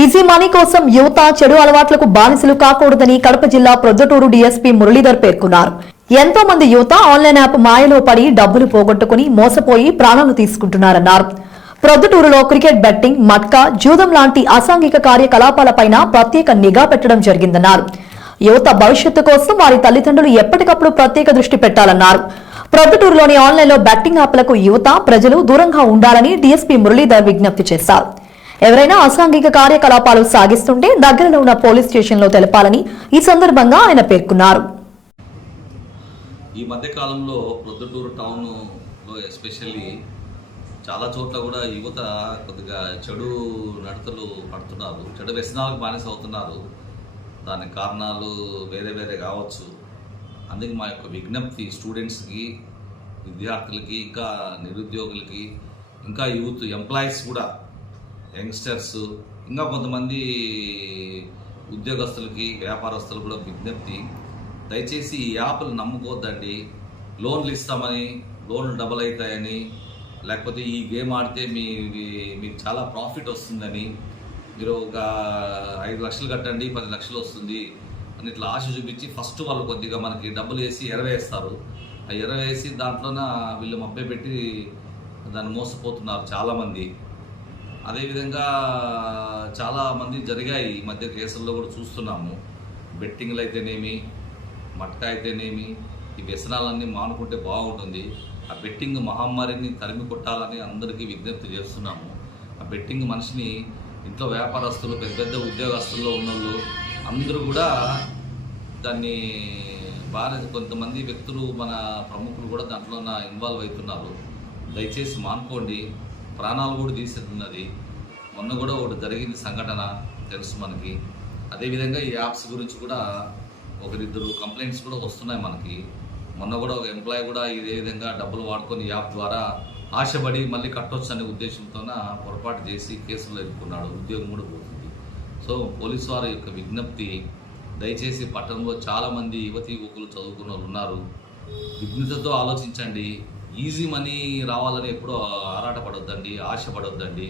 Easy money కోసం యువత చెడు అలవాట్లకు బానిసలు కాకూడదని కడప జిల్లా ప్రొద్దుటూరు డీఎస్పీ మురళీధర్ పేర్కొన్నారు. ఎంతో మంది యువత ఆన్లైన్ యాప్ మాయలో పడి డబ్బులు పోగొట్టుకుని మోసపోయి ప్రాణాలు తీసుకుంటున్నారన్నారు. ప్రొద్దుటూరులో క్రికెట్ బెట్టింగ్, మట్కా, జూదం లాంటి అసాంఘిక కార్యకలాపాలపైన ప్రత్యేక నిఘా పెట్టడం జరిగిందన్నారు. యువత భవిష్యత్తు కోసం వారి తల్లిదండ్రులు ఎప్పటికప్పుడు ప్రత్యేక దృష్టి పెట్టాలన్నారు. ప్రొద్దుటూరులోని ఆన్లైన్లో బెట్టింగ్ యాప్లకు యువత, ప్రజలు దూరంగా ఉండాలని డీఎస్పీ మురళీధర్ విజ్ఞప్తి చేశారు. ఎవరైనా అసాంఘిక కార్యకలాపాలు సాగిస్తుంటే దగ్గరలో ఉన్న పోలీస్ స్టేషన్లో తెలపాలని ఈ సందర్భంగా ఆయన పేర్కొన్నారు. ఈ మధ్య కాలంలో ప్రొద్దుటూరు టౌన్లో ఎస్పెషల్లీ చాలా చోట్ల కూడా యువత కొద్దిగా చెడు నడతలు పడుతున్నారు, చెడు వ్యసనాలకు బానిస అవుతున్నారు. దానికి కారణాలు వేరే వేరే కావచ్చు. అందుకే మా యొక్క విజ్ఞప్తి స్టూడెంట్స్కి, విద్యార్థులకి, ఇంకా నిరుద్యోగులకి, ఇంకా యూత్ ఎంప్లాయీస్ కూడా, యంగ్స్టర్స్, ఇంకా కొంతమంది ఉద్యోగస్తులకి, వ్యాపారస్తులు కూడా విజ్ఞప్తి, దయచేసి ఈ యాప్లు నమ్ముకోవద్దండి. లోన్లు ఇస్తామని, లోన్లు డబుల్ అవుతాయని, లేకపోతే ఈ గేమ్ ఆడితే మీకు చాలా ప్రాఫిట్ వస్తుందని, మీరు ఒక 5 లక్షలు కట్టండి 10 లక్షలు వస్తుంది అని ఇట్లా ఆశ చూపించి ఫస్ట్ వాళ్ళు కొద్దిగా మనకి డబ్బులు వేసి 20 వేస్తారు. ఆ 20 వేసి దాంట్లోన వీళ్ళు మభ్య పెట్టి దాన్ని మోసపోతున్నారు చాలామంది. అదేవిధంగా చాలామంది జరిగాయి ఈ మధ్య కేసుల్లో కూడా చూస్తున్నాము. బెట్టింగ్లు అయితేనేమి, మట్కా అయితేనేమి, ఈ వ్యసనాలన్నీ మానుకుంటే బాగుంటుంది. ఆ బెట్టింగ్ మహమ్మారిని తరిమి కొట్టాలని అందరికీ విజ్ఞప్తి చేస్తున్నాము. ఆ బెట్టింగ్ మనిషిని, ఇంట్లో వ్యాపారస్తులు, పెద్ద పెద్ద ఉద్యోగస్తుల్లో ఉన్నోళ్ళు అందరూ కూడా దాన్ని బాగా, కొంతమంది వ్యక్తులు, మన ప్రముఖులు కూడా దాంట్లో ఇన్వాల్వ్ అవుతున్నారు. దయచేసి మానుకోండి. ప్రాణాలు కూడా తీసేస్తున్నది. మొన్న కూడా ఒకటి జరిగింది సంఘటన తెలుసు మనకి. అదేవిధంగా ఈ యాప్స్ గురించి కూడా 1-2 కంప్లైంట్స్ కూడా వస్తున్నాయి మనకి. మొన్న కూడా ఒక ఎంప్లాయీ కూడా ఇదే విధంగా డబ్బులు వాడుకొని యాప్ ద్వారా ఆశపడి మళ్ళీ కట్టొచ్చు అనే ఉద్దేశంతోన పొరపాటు చేసి కేసులో ఎదుర్కొన్నాడు. ఉద్యోగం కూడా పోతుంది. సో పోలీసు వారి యొక్క విజ్ఞప్తి, దయచేసి పట్టణంలో చాలామంది యువతీ యువకులు చదువుకున్న వాళ్ళు ఉన్నారు. విజ్ఞతతో ఆలోచించండి. ఈజీ మనీ రావాలని ఎప్పుడూ ఆరాటపడొద్దండి, ఆశపడొద్దండి,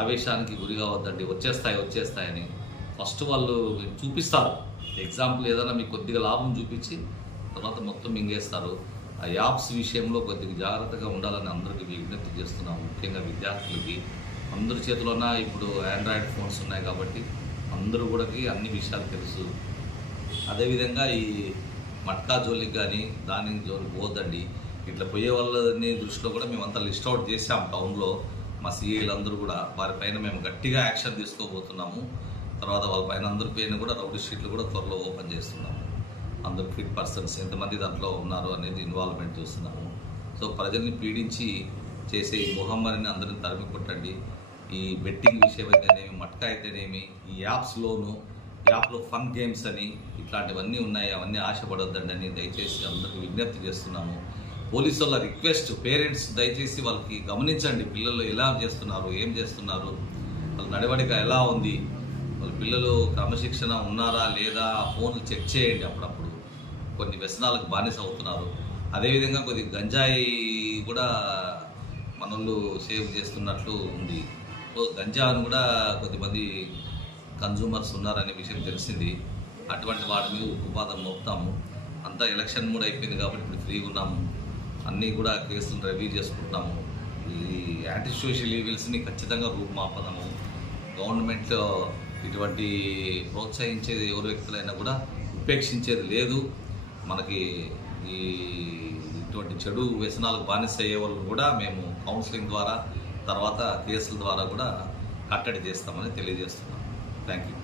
ఆవేశానికి గురి కావద్దండి. వచ్చేస్తాయని ఫస్ట్ వాళ్ళు చూపిస్తారు. ఎగ్జాంపుల్ ఏదైనా మీకు కొద్దిగా లాభం చూపించి తర్వాత మొత్తం మింగేస్తారు. ఆ యాప్స్ విషయంలో కొద్దిగా జాగ్రత్తగా ఉండాలని అందరికీ విజ్ఞప్తి చేస్తున్నాము. ముఖ్యంగా విద్యార్థులకి. అందరి చేతిలోన ఇప్పుడు ఆండ్రాయిడ్ ఫోన్స్ ఉన్నాయి కాబట్టి అందరూ కూడా అన్ని విషయాలు తెలుసు. అదేవిధంగా ఈ మట్కా జోలికి కానీ దాని జోలికి పోద్దండి. ఇట్లా పోయే వాళ్ళని దృష్టిలో కూడా మేమంతా లిస్ట్ అవుట్ చేసాం టౌన్లో. మా సిఐలు అందరూ కూడా వారిపైన మేము గట్టిగా యాక్షన్ తీసుకోబోతున్నాము. తర్వాత వాళ్ళ పైన అందరిపైన కూడా రౌడీ షీట్లు కూడా త్వరలో ఓపెన్ చేస్తున్నాము. అందరు ఫిట్ పర్సన్స్ ఎంతమంది దాంట్లో ఉన్నారు అనేది ఇన్వాల్వ్మెంట్ చూస్తున్నాము. సో ప్రజల్ని పీడించి చేసే ఈ మహమ్మారిని అందరిని తరిమి కొట్టండి. ఈ బెట్టింగ్ విషయం అయితేనేమి, మట్కా అయితేనేమి, ఈ యాప్లో ఫన్ గేమ్స్ అని ఇట్లాంటివన్నీ ఉన్నాయి. అవన్నీ ఆశపడొద్దండి అని దయచేసి అందరికీ విజ్ఞప్తి చేస్తున్నాము. పోలీసు వాళ్ళ రిక్వెస్ట్, పేరెంట్స్ దయచేసి వాళ్ళకి గమనించండి. పిల్లలు ఎలా చేస్తున్నారు, ఏం చేస్తున్నారు, వాళ్ళ నడవడిక ఎలా ఉంది, వాళ్ళ పిల్లలు క్రమశిక్షణ ఉన్నారా లేదా, ఫోన్ చెక్ చేయండి. అప్పుడప్పుడు కొన్ని వ్యసనాలకు బానిస అవుతున్నారు. అదేవిధంగా కొద్ది గంజాయి కూడా మనోళ్ళు సేవ్ చేస్తున్నట్లు ఉంది. సో గంజాను కూడా కొద్దిమంది కన్జ్యూమర్స్ ఉన్నారనే విషయం తెలిసింది. అటువంటి వాటి మీద ఉపాధం మోపుతాము. అంతా ఎలక్షన్ కూడా అయిపోయింది కాబట్టి ఇప్పుడు ఫ్రీగా ఉన్నాము. అన్నీ కూడా కేసులు రివ్యూ చేసుకుంటున్నాము. ఈ యాంటీ సోషల్ ఈవిల్స్ని ఖచ్చితంగా రూపుమాపదాము. గవర్నమెంట్ ఇటువంటి ప్రోత్సహించేది ఎవరి వ్యక్తులైనా కూడా ఉపేక్షించేది లేదు. మనకి ఇటువంటి చెడు వ్యసనాలకు బానిస అయ్యే వాళ్ళు కూడా మేము కౌన్సిలింగ్ ద్వారా, తర్వాత కేసుల ద్వారా కూడా కట్టడి చేస్తామని తెలియజేస్తున్నాం. Thank you.